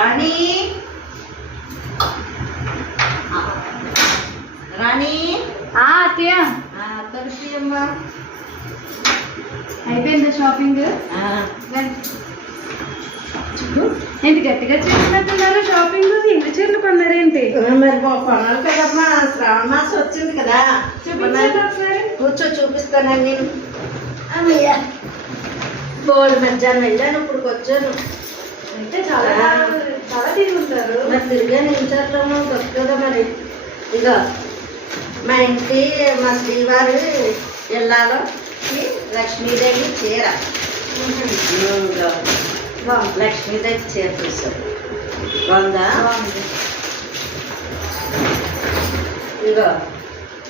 రాణి రాణి అత్తయ్య తడిపియమ్మా. అయిపోయిందా షాపింగ్? ఏంటి గట్టిగా చేసినట్టున్నారు షాపింగ్? ఇల్లు చీరలు కొన్నారేంటి? మరి కొనాలి కదమ్మా, శ్రావణ మాసం వచ్చింది కదా. చూపించండి ఒకసారి. కూర్చో చూపిస్తానండి నేను. అమ్మయ్య బోల్ మధ్యాహ్నం వెళ్ళాను, ఇప్పుడు వచ్చాను. అంటే చాలా చాలా తిరుగుతారు. మరి తిరిగాను ఇంచర్లమ్మా, కొత్త కదా మరి. ఇదో మా ఇంటి మా శ్రీవారి ఇళ్ళలో లక్ష్మీదేవి చీర. లక్ష్మీదేవి చీర చూసారు, బాగుందా? ఇగో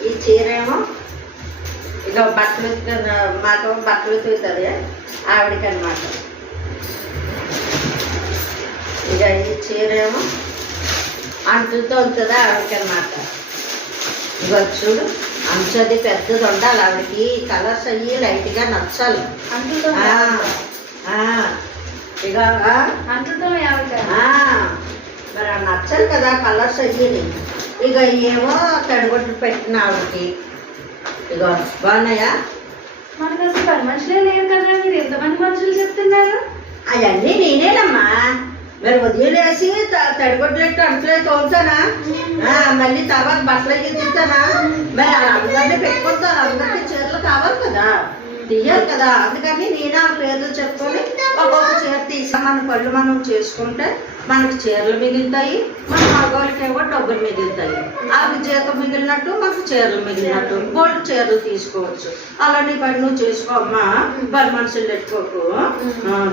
ఈ చీర ఏమో ఇగో బట్టలు మాకు బట్టలు ఉతుకుతుంది ఆవిడకి అనమాట. ఇక ఈ చీర ఏమో అంటులతో ఉంటుంది ఆవిడకి అనమాట. ఇగో చూడు, అంచది పెద్దది ఉండాలి ఆవిడకి. కలర్స్ అయ్యి లైట్గా నచ్చాలి. ఇక మరి నచ్చాలి కదా కలర్స్ అయ్యి. ఇక ఏమో తడిగొడ్లు పెట్టిన ఆవిడకి. ఇక బాగున్నాయా? మనకు అసలు పని మనుషులే లేరు కదా, మీరు ఎంతమంది మనుషులు చెప్తున్నారు? అవన్నీ నేనేనమ్మా. మరి ఉదయం వేసి తడిగొడ్లెట్టు అంట్లో తోముతానా, మళ్ళీ తర్వాత బట్టలు ఎత్తుతానా? మరి అందరినీ పెట్టుకుంటాను, అందరికీ చీరలు కావాలి కదా, తీయాలి కదా. అందుకని నేను ఆ పేర్లు చెప్పుకొని ఒక్కొక్క చీర తీసి మన పళ్ళు మనం చేసుకుంటే మనకి చీరలు మిగులుతాయి, మన మగవాళ్ళకి ఏమో డబ్బులు మిగులుతాయి. అవి జీతం మిగిలినట్టు మనకు చీరలు మిగిలినట్టు గోల్డ్ చీరలు తీసుకోవచ్చు. అలాంటి పని నువ్వు చేసుకోమ్మా, పని మనుషులు పెట్టుకోకు.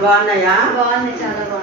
బాగున్నాయా? బాగున్నాయి, చాలా బాగుంది.